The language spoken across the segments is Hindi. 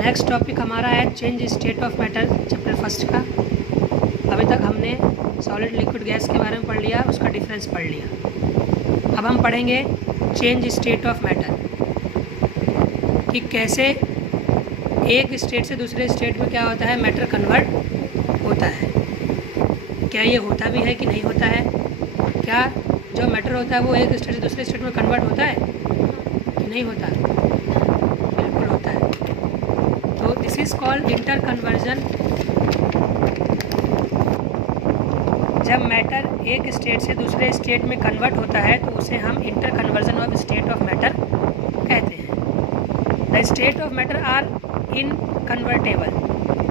नेक्स्ट टॉपिक हमारा है change state of matter, chapter first का। अभी तक हमने सॉलिड लिक्विड गैस के बारे में पढ़ लिया, उसका डिफरेंस पढ़ लिया। अब हम पढ़ेंगे चेंज स्टेट ऑफ मैटर कि कैसे एक स्टेट से दूसरे स्टेट में क्या होता है, मैटर कन्वर्ट होता है। क्या ये होता भी है कि नहीं होता है? क्या जो मैटर होता है वो एक स्टेट से दूसरे स्टेट में कन्वर्ट होता है कि नहीं होता? बिल्कुल होता है। तो this is called inter conversion. जब मैटर एक स्टेट से दूसरे स्टेट में कन्वर्ट होता है तो उसे हम interconversion of state of matter कहते हैं। The state of matter are inconvertible.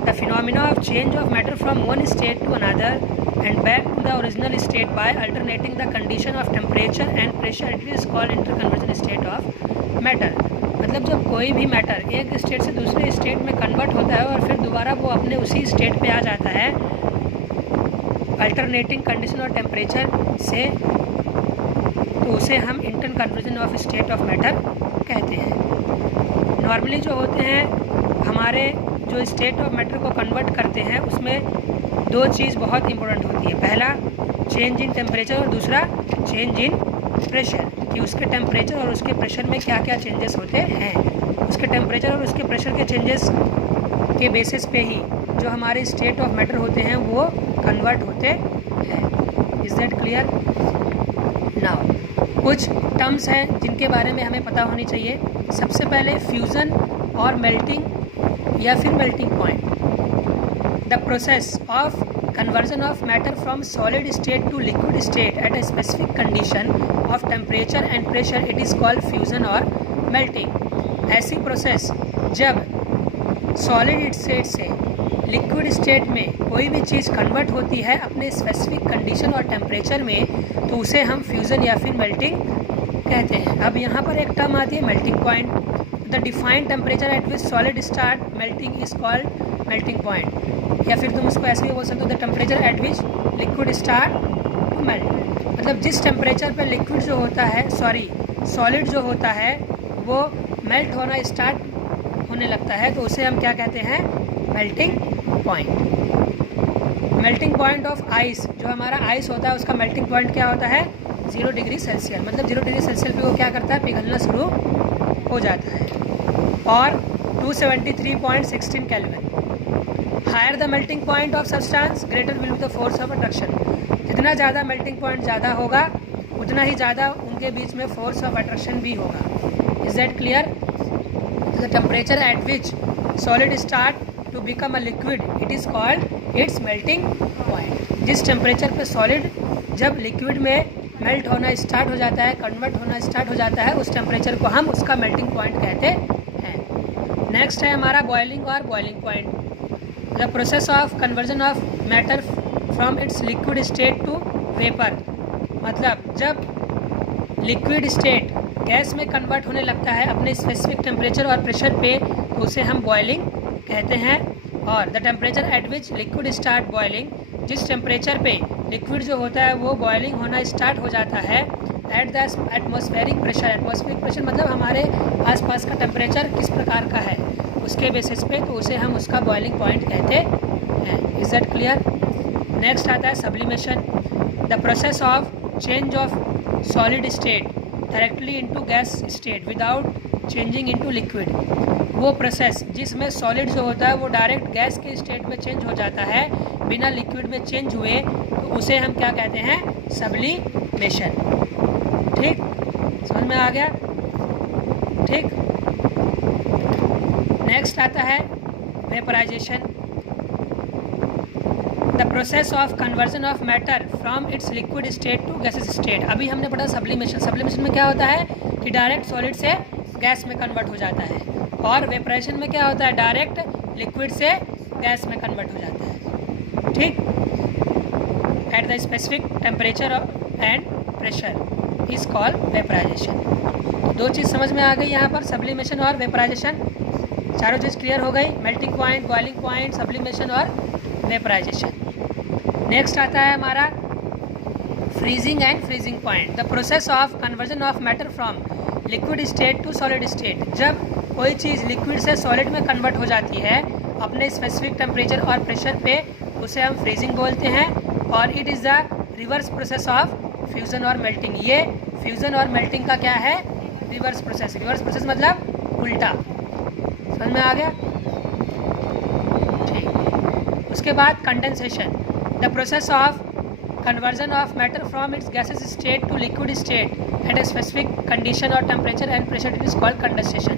The phenomena of change of matter from one state to another and back to the original state by alternating the condition of temperature and pressure, it is called interconversion state of matter। मतलब जब कोई भी मैटर एक स्टेट से दूसरे स्टेट में कन्वर्ट होता है और फिर दोबारा वो अपने उसी स्टेट पे आ जाता है अल्टरनेटिंग कंडीशन और टेम्परेचर से, तो उसे हम interconversion of state of matter कहते हैं। नॉर्मली जो होते हैं हमारे जो स्टेट ऑफ मैटर को कन्वर्ट करते हैं उसमें दो चीज़ बहुत इंपॉर्टेंट होती है। पहला चेंज इन टेम्परेचर और दूसरा चेंज इन प्रेशर, कि उसके टेम्परेचर और उसके प्रेशर में क्या क्या चेंजेस होते हैं। उसके टेम्परेचर और उसके प्रेशर के चेंजेस के बेसिस पे ही जो हमारे स्टेट ऑफ मैटर होते हैं वो कन्वर्ट होते हैं। Is that clear? नाउ कुछ टर्म्स हैं जिनके बारे में हमें पता होनी चाहिए। सबसे पहले फ्यूज़न और मेल्टिंग या फिर melting point. The process of conversion of matter from solid state to liquid state at a specific condition of temperature and pressure, it is called fusion or melting। ऐसी प्रोसेस जब सॉलिड स्टेट से लिक्विड स्टेट में कोई भी चीज़ कन्वर्ट होती है अपने स्पेसिफिक कंडीशन और टेम्परेचर में, तो उसे हम फ्यूज़न या फिर मेल्टिंग कहते हैं। अब यहाँ पर एक टर्म आती है melting point. The defined temperature at which solid start melting is called melting point, या फिर तुम उसको ऐसे भी बोल सकते हो the temperature at which liquid start to melt. मतलब जिस टेम्परेचर पर लिक्विड जो होता है सॉलिड जो होता है वो मेल्ट होना स्टार्ट होने लगता है, तो उसे हम क्या कहते हैं? Melting point. Melting point of ice, जो हमारा आइस होता है उसका मेल्टिंग पॉइंट क्या होता है? 0 डिग्री सेल्सियस। मतलब 0 डिग्री सेल्सियस पे वो क्या करता है? पिघलना शुरू हो जाता है। और 273.16 kelvin. Higher the melting point of substance greater will be the force of attraction. जितना ज़्यादा मेल्टिंग पॉइंट ज़्यादा होगा उतना ही ज़्यादा उनके बीच में फोर्स ऑफ अट्रैक्शन भी होगा। Is that clear? The temperature at which solid start to become a liquid it is called its melting point. जिस टेम्परेचर पर सॉलिड जब लिक्विड में मेल्ट होना स्टार्ट हो जाता है, कन्वर्ट होना स्टार्ट हो जाता है, उस टेम्परेचर को हम उसका मेल्टिंग पॉइंट कहते हैं। नेक्स्ट है हमारा बॉइलिंग और boiling point. The process of conversion of matter from its liquid state to vapor। मतलब जब लिक्विड स्टेट गैस में कन्वर्ट होने लगता है अपने स्पेसिफिक टेम्परेचर और प्रेशर पे, तो उसे हम बॉइलिंग कहते हैं। और the temperature at which liquid start boiling, जिस टेम्परेचर पे लिक्विड जो होता है वो बॉइलिंग होना स्टार्ट हो जाता है at the atmospheric pressure. Atmospheric pressure मतलब हमारे आसपास का टेम्परेचर किस प्रकार का है उसके बेसिस पे, तो उसे हम उसका बॉइलिंग पॉइंट कहते हैं। Is that clear? नेक्स्ट आता है sublimation. The process of change of solid state directly into gas state without changing into liquid. वो प्रोसेस जिसमें सॉलिड जो होता है वो डायरेक्ट गैस के स्टेट में चेंज हो जाता है बिना लिक्विड में चेंज हुए, तो उसे हम क्या कहते हैं? सब्लिमेशन। ठीक, समझ में आ गया? ठीक। नेक्स्ट आता है vaporization. The process of conversion of matter from its liquid state to gases state. अभी हमने पढ़ा सब्लिमेशन। सब्लिमेशन में क्या होता है कि डायरेक्ट सॉलिड से गैस में कन्वर्ट हो जाता है, और वेपराइजेशन में क्या होता है? डायरेक्ट लिक्विड से गैस में कन्वर्ट हो जाता है। ठीक, at the specific temperature and pressure is called vaporization. तो दो चीज़ समझ में आ गई यहाँ पर, सब्लिमेशन और वेपराइजेशन। चारों चीज़ क्लियर हो गई, melting point, boiling point, sublimation और वेपराइजेशन। नेक्स्ट आता है हमारा freezing and freezing point. The process of conversion of matter from liquid state to solid state. जब कोई चीज़ लिक्विड से सॉलिड में कन्वर्ट हो जाती है अपने स्पेसिफिक टेम्परेचर और प्रेशर पे, उसे हम फ्रीजिंग बोलते हैं। और it is the reverse process of fusion और मेल्टिंग। ये फ्यूज़न और मेल्टिंग का क्या है? Reverse process. रिवर्स प्रोसेस मतलब उल्टा। समझ में आ गया? ठीक। उसके बाद condensation, the process of conversion of matter from its gaseous state to liquid state at a specific condition or temperature and pressure, it is called condensation।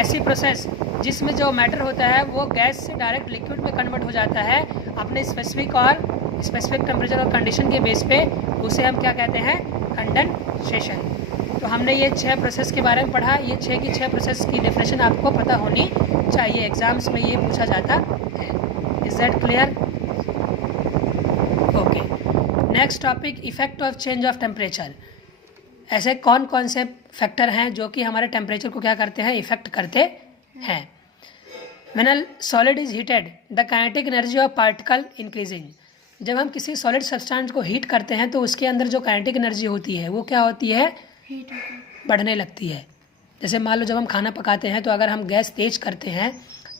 ऐसी प्रोसेस जिसमें जो मैटर होता है वो गैस से डायरेक्ट लिक्विड में कन्वर्ट हो जाता है अपने स्पेसिफिक टेम्परेचर और कंडीशन के बेस पे, उसे हम क्या कहते हैं? कंडेंसेशन। तो हमने ये 6 प्रोसेस के बारे में पढ़ा। ये 6 की 6 प्रोसेस की डेफिनेशन आपको पता होनी चाहिए, एग्जाम्स में ये पूछा जाता है। Is that clear? Okay. Next topic, effect of change of temperature. ऐसे कौन कौन से फैक्टर हैं जो कि हमारे टेम्परेचर को क्या करते हैं? इफेक्ट करते हैं। When a solid is heated the kinetic energy of particle increasing. जब हम किसी सॉलिड सब्सटेंस को हीट करते हैं तो उसके अंदर जो काइनेटिक एनर्जी होती है वो क्या होती है? बढ़ने लगती है। जैसे मान लो जब हम खाना पकाते हैं तो अगर हम गैस तेज करते हैं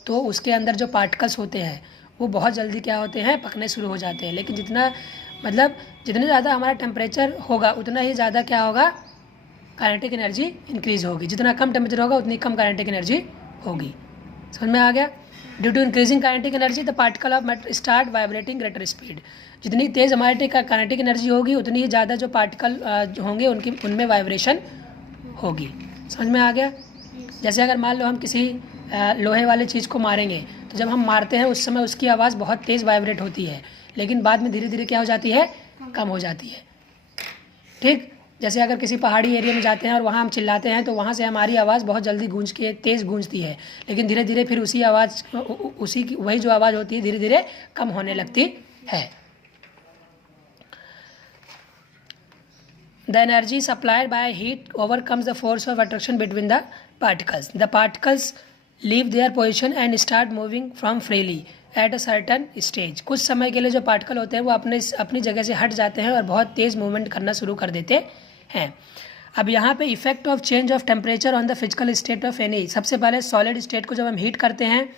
तो उसके अंदर जो पार्टिकल्स होते हैं वो बहुत जल्दी क्या होते हैं? पकने शुरू हो जाते हैं। लेकिन जितने ज़्यादा हमारा टेम्परेचर होगा उतना ही ज़्यादा क्या होगा? काइनेटिक एनर्जी इंक्रीज होगी। जितना कम टेम्परेचर होगा उतनी कम काइनेटिक एनर्जी होगी। समझ में आ गया? Due to increasing kinetic energy the particle of matter start vibrating greater speed. जितनी तेज़ हमारी काइनेटिक एनर्जी होगी उतनी ही ज़्यादा जो पार्टिकल होंगे उनमें वाइब्रेशन होगी। समझ में आ गया? जैसे अगर मान लो हम किसी लोहे वाली चीज़ को मारेंगे तो जब हम मारते हैं उस समय उसकी आवाज़ बहुत तेज़ वाइब्रेट होती है, लेकिन बाद में धीरे धीरे क्या हो जाती है? कम हो जाती है। ठीक। जैसे अगर किसी पहाड़ी एरिया में जाते हैं और वहाँ हम चिल्लाते हैं तो वहाँ से हमारी आवाज़ बहुत जल्दी तेज़ गूंजती है, लेकिन धीरे धीरे फिर वही जो आवाज़ होती है धीरे धीरे कम होने लगती है। The energy supplied by heat overcomes the force of attraction between the particles. The particles leave their position and start moving from freely at a certain stage. कुछ समय के लिए जो पार्टिकल होते हैं वो अपनी जगह से हट जाते हैं और बहुत तेज़ मूवमेंट करना शुरू कर देते हैं। अब यहाँ पे effect of change of temperature on the physical state of any. सबसे पहले सॉलिड स्टेट को जब हम हीट करते हैं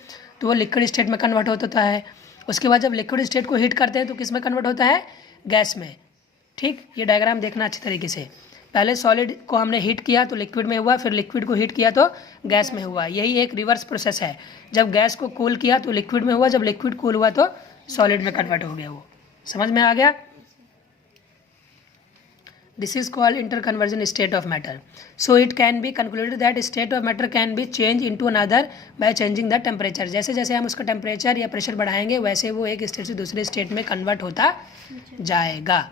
तो वो लिक्विड स्टेट में कन्वर्ट होता है। उसके बाद जब लिक्विड स्टेट को हीट करते हैं तो किस में कन्वर्ट होता है? गैस में। ठीक। ये डायग्राम देखना अच्छी तरीके से। पहले सॉलिड को हमने हीट किया तो लिक्विड में हुआ, फिर लिक्विड को हीट किया तो गैस में हुआ। यही एक रिवर्स प्रोसेस है। जब गैस को कूल किया तो लिक्विड में हुआ, जब लिक्विड कूल हुआ तो सॉलिड में कन्वर्ट हो गया वो। समझ में आ गया? This is called inter conversion state of matter. So it can be concluded that state of matter can be change into another by changing the temperature. जैसे जैसे हम उसका टेम्परेचर या प्रेशर बढ़ाएंगे वैसे वो एक स्टेट से दूसरे स्टेट में कन्वर्ट होता जाएगा।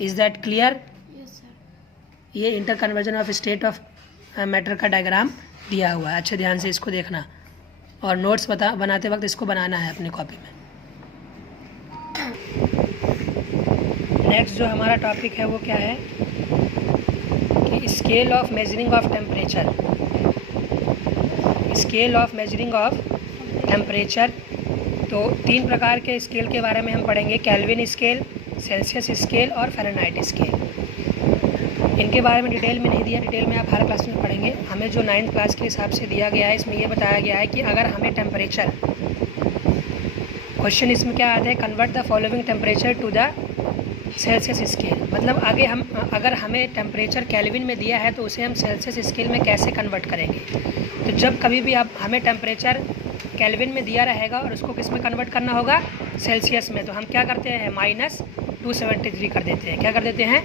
Is that clear? ये interconversion of state of matter का डायग्राम दिया हुआ है। अच्छे ध्यान से इसको देखना और नोट्स बनाते वक्त इसको बनाना है अपनी कॉपी में। नेक्स्ट जो हमारा टॉपिक है वो क्या है कि scale of measuring of temperature. Scale of measuring of temperature. तो 3 प्रकार के स्केल के बारे में हम पढ़ेंगे, केल्विन स्केल, सेल्सियस स्केल और फ़ारेनहाइट स्केल। इनके बारे में डिटेल में नहीं दिया, डिटेल में आप हर क्लास में पढ़ेंगे। हमें जो 9th क्लास के हिसाब से दिया गया है इसमें यह बताया गया है कि अगर हमें टेम्परेचर, क्वेश्चन इसमें क्या आता है, convert the following temperature to the Celsius scale. मतलब अगर हमें टेम्परेचर केल्विन में दिया है तो उसे हम सेल्सियस स्केल में कैसे कन्वर्ट करेंगे। तो जब कभी भी हमें टेम्परेचर केल्विन में दिया रहेगा और उसको किस में कन्वर्ट करना होगा? सेल्सियस में। तो हम क्या करते हैं? -273 कर देते हैं। क्या कर देते हैं?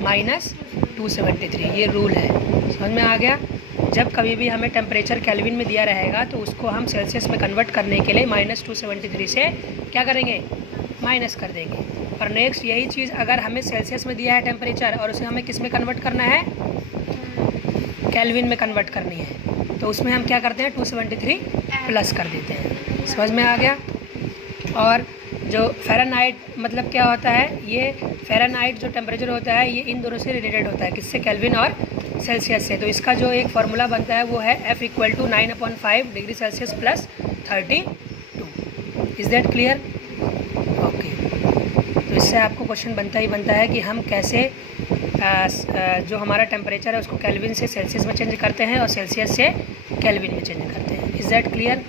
-273। ये रूल है। समझ में आ गया? जब कभी भी हमें टेम्परेचर केल्विन में दिया रहेगा तो उसको हम सेल्सियस में कन्वर्ट करने के लिए -273 से क्या करेंगे? माइनस कर देंगे। और नेक्स्ट यही चीज़ अगर हमें सेल्सियस में दिया है टेम्परेचर और उसे हमें किस में कन्वर्ट करना है? केल्विन में कन्वर्ट करनी है, तो उसमें हम क्या करते हैं? 273 प्लस कर देते हैं। समझ में आ गया? और जो फ़ारेनहाइट मतलब क्या होता है? ये फ़ारेनहाइट जो टेम्परेचर होता है ये इन दोनों से रिलेटेड होता है। किससे? केल्विन और सेल्सियस से। तो इसका जो एक फार्मूला बनता है वो है F = 9/5 degree Celsius plus 32। Is that clear? Okay. तो इससे आपको क्वेश्चन बनता ही बनता है कि हम कैसे जो हमारा टेम्परेचर है उसको केल्विन से सेल्सियस में चेंज करते हैं और सेल्सियस से केल्विन में चेंज करते हैं। Is that clear?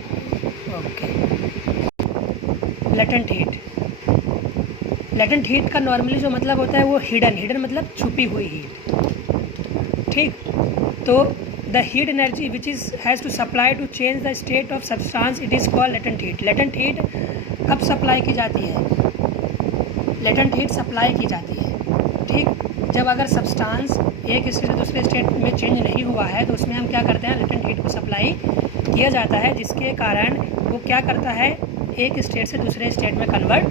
Okay. Latent heat, latent heat का नॉर्मली जो मतलब होता है वो हिडन, हिडन मतलब छुपी हुई हीट। ठीक, तो the heat energy which is has to supply to change the state of substance, it is called latent heat. Latent heat कब सप्लाई की जाती है? लेटेंट हीट सप्लाई की जाती है, ठीक, जब अगर सब्सटेंस एक स्टेट से दूसरे स्टेट में चेंज नहीं हुआ है तो उसमें हम क्या करते हैं, लेटेंट हीट को सप्लाई किया जाता है, जिसके कारण वो क्या करता है, एक स्टेट से दूसरे स्टेट में कन्वर्ट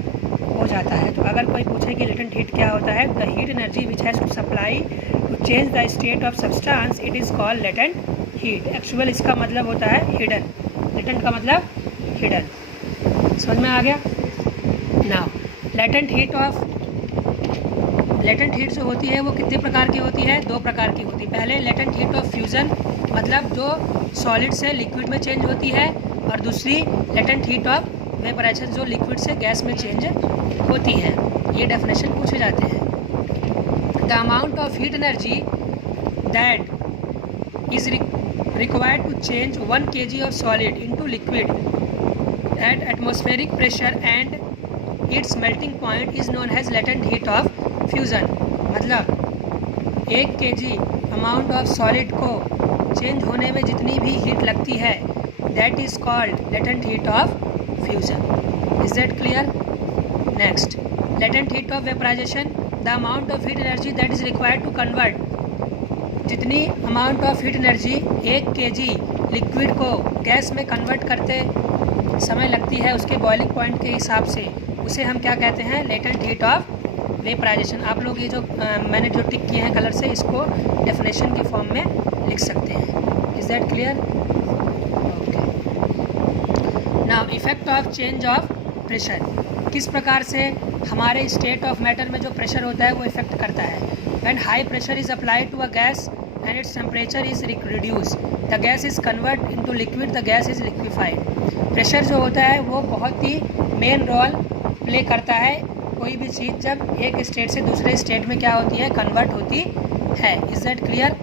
हो जाता है। तो अगर कोई पूछे कि लेटेंट हीट क्या होता है, the heat energy which has to supply to change the state of substance, it is called latent heat. Actual इसका मतलब होता है हिडन, लेटेंट का मतलब हिडन। समझ में आ गया? Now latent heat of, latent heat जो होती है वो कितने प्रकार की होती है? 2 प्रकार की होती है। पहले लेटेंट हीट ऑफ फ्यूज़न, मतलब जो सॉलिड से लिक्विड में चेंज होती है, और दूसरी लेटेंट हीट ऑफ वेपराइजेशन, जो लिक्विड से गैस में चेंज होती है। ये डेफिनेशन पूछे जाते हैं। The amount of heat energy that is required to change 1 kg of solid into liquid at atmospheric pressure and its melting point is known as latent heat of fusion. मतलब 1 kg अमाउंट ऑफ सॉलिड को चेंज होने में जितनी भी हीट लगती है, that is called latent heat of fusion. Is that clear? Next, latent heat of vaporisation, the amount of heat energy that is required to convert, जितनी amount of heat energy 1 kg liquid को गैस में कन्वर्ट करते समय लगती है उसके बॉइलिंग पॉइंट के हिसाब से, उसे हम क्या कहते हैं, लेटेंट हीट ऑफ वेपराइजेशन। आप लोग ये जो मैंने जो टिक किए हैं कलर से, इसको डेफिनेशन की फॉर्म में लिख सकते हैं। Is that clear? Okay. Now effect of change of pressure, किस प्रकार से हमारे स्टेट ऑफ मैटर में जो प्रेशर होता है वो इफेक्ट करता है। When high pressure is applied to a gas and its temperature is reduce, the gas is convert into liquid, the gas is liquefied. Pressure जो होता है वो बहुत ही मेन रोल प्ले करता है। कोई भी चीज़ जब एक स्टेट से दूसरे स्टेट में क्या होती है, कन्वर्ट होती है। Is that clear?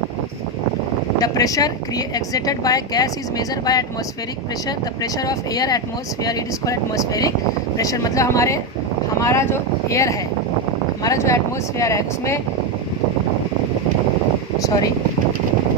The pressure exerted by gas is measure by atmospheric pressure, the pressure of air atmosphere, it is called atmospheric pressure. मतलब हमारा जो एयर है, हमारा जो एटमॉस्फेयर है, उसमें